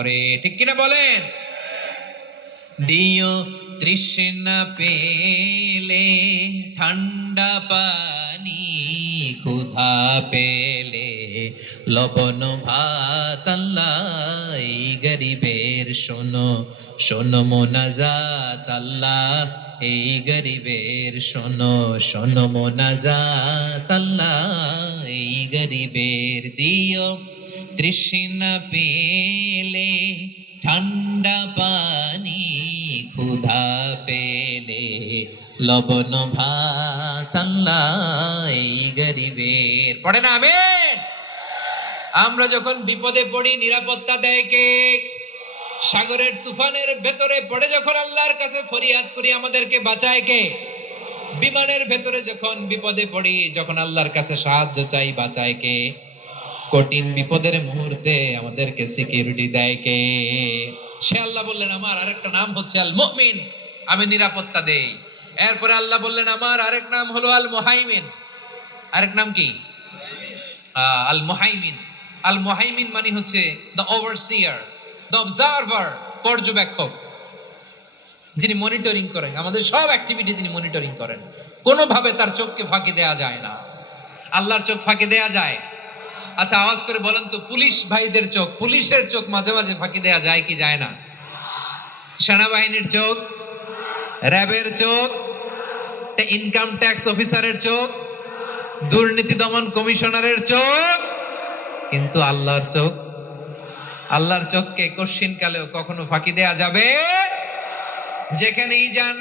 করে, ঠিক কিনা বলেন? দিও তৃষ্ণা পেলে ঠান্ডা পানি, ক্ষুধা পেলে লবণ ভাত, আল্লাহ এই গরিবের শোনো শোনো মোনাজাত, আল্লাহ এই গরিবের শোনো শোনো মোনাজাত, আল্লাহ এই গরিবের। দিও তৃষ্ণা পেলে ঠান্ডা পানি, ক্ষুধা পেলে লবণ ভাত, আল্লাহ এই গরিবের। পড়ে না আমিন? আমরা যখন বিপদে পড়ি নিরাপত্তা দেয় কে? সাগরের তুফানের ভেতরে পড়ে যখন আল্লাহর কাছে ফরিয়াদ করি আমাদেরকে বাঁচায় কে? বিমানের ভেতরে যখন বিপদে পড়ি, যখন আল্লাহর কাছে সাহায্য চাই, বাঁচায় কে? কঠিন বিপদের মুহূর্তে আমাদেরকে সিকিউরিটি দেয় কে? সে আল্লাহ বললেন আমার আরেকটা নাম হচ্ছে আল মুমিন, আমি নিরাপত্তা দেই। এরপরে আল্লাহ বললেন আমার আরেক নাম হলো আল মুহাইমিন। আরেক নাম কি? আল মুহাইমিন। আল মুহাইমিন মানে হচ্ছে দ্য ওভারসিয়ার, দ্য অবজারভার, পর্যবেক্ষক, যিনি মনিটরিং করেন আমাদের সব অ্যাক্টিভিটি, তিনি মনিটরিং করেন। কোনোভাবে তার চোখকে ফাঁকি দেয়া যায় না। আল্লাহর চোখ ফাঁকি দেয়া যায়? আচ্ছা আওয়াজ করে বলেন তো, পুলিশ ভাইদের চোখ, পুলিশের চোখ মাঝে মাঝে ফাঁকি দেয়া যায় কি যায় না? সেনাবাহিনীর চোখ, র্যাবের চোখ, ইনকাম ট্যাক্স অফিসারের চোখ, দুর্নীতি দমন কমিশনারের চোখ, কিন্তু আল্লাহর চোখ, আল্লাহর চোখকে কশ্চিন কালেও কখনো ফাঁকি দেয়া যাবে? যেখানেই যান,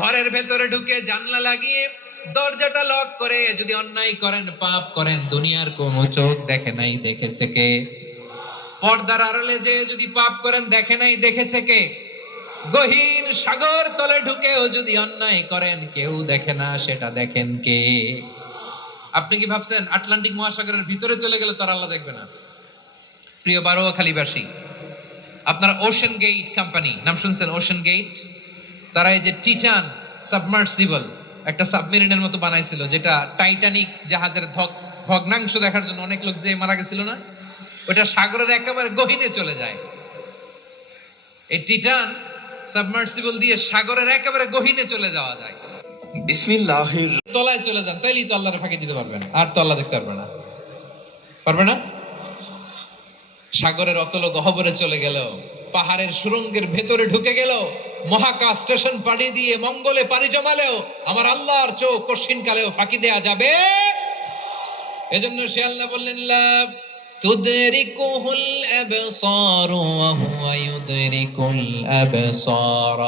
ঘরের ভেতরে ঢুকে জানলা লাগিয়ে দরজাটা লক করে যদি অন্যায় করেন, পাপ করেন, দুনিয়ার কোন চোখ দেখে নাই, দেখেছে কে? পর্দার আড়ালে যে যদি পাপ করেন, দেখে নাই, দেখেছে কে? গহীন সাগর তলে ঢুকেও যদি অন্যায় করেন, কেউ দেখে না, সেটা দেখেন কে? আপনি কি ভাবছেন আটলান্টিক মহাসাগরের ভিতরে চলে গেলে তার আল্লাহ দেখবে না? প্রিয় বারোয়াখালীবাসী, আপনারা ওশেন গেট কোম্পানি নাম শুনছেন? ওশেন গেট, তারা এই যে টিটান সাবমার্সিবল একটা সাবমেরিনের মতো বানাইছিল, যেটা টাইটানিক জাহাজের ভগ্নাংশ দেখার জন্য অনেক লোক যে মারা গেছিল না, ওটা সাগরের একেবারে গহীনে চলে যায়। এই টিটান সাবমার্সিবল দিয়ে সাগরের একেবারে গহীনে চলে যাওয়া যায়। বিসমিল্লাহির, তলায় চলে যান, তাইলেই তো আল্লাহর ফাঁকি দিতে পারবেন, আর তো আল্লাহ দেখতে পারবে না। পারবে না? সাগরের অতল গহ্বরে চলে গেল, পাহাড়ের সুরঙ্গের ভেতরে ঢুকে গেল, মহাকাশ স্টেশন পাড়ি দিয়ে মঙ্গলে পাড়ি জমালেও আমার আল্লাহর চোখ কঠিন কালেও ফাঁকি দেয়া যাবে? এজন্য সে আল্লাহ বললেন লা তুদরিকুহুল আবসার ওয়া হুয়া ইউদরিকুল আবসার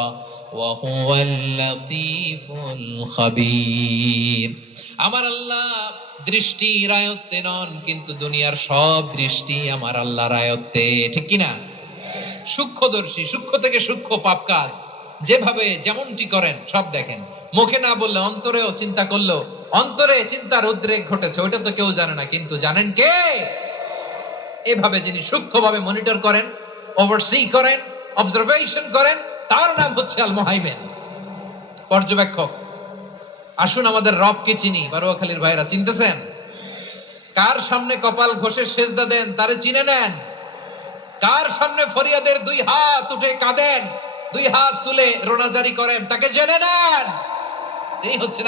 ওয়া হুয়াল লাতীফুল খাবীর। আমার আল্লাহ দৃষ্টির আয়ত্তে নন, কিন্তু দুনিয়ার সব দৃষ্টি আমার আল্লাহর আয়ত্তে, ঠিক কিনা? সূক্ষ্মদর্শী, সূক্ষ্ম থেকে সূক্ষ্ম পাপ কাজ যেভাবে যেমনটি করেন সব দেখেন। মুখে না বললে অন্তরেও চিন্তা করলো, অন্তরে চিন্তার উদ্রেক ঘটেছে, ওইটা তো কেউ জানে না, কিন্তু জানেন কে? এভাবে যিনি সূক্ষ্মভাবে মনিটর করেন, ওভারসি করেন, অবজারভেশন করেন, তার নাম হচ্ছে আল মুহাইমিন, পর্যবেক্ষক। আসুন আমাদের রবকে চিনি। বারোয়াখালীর ভাইরা চিনতেছেন? কার সামনে কপাল ঘষে সেজদা দেন তারে চিনে নেন। কার সামনে ফরিয়াদের দুই হাত উঠে কাঁদেন, দুই হাত তুলে রোনাজারি করেন, তাকে জেনে নেন। এই হচ্ছেন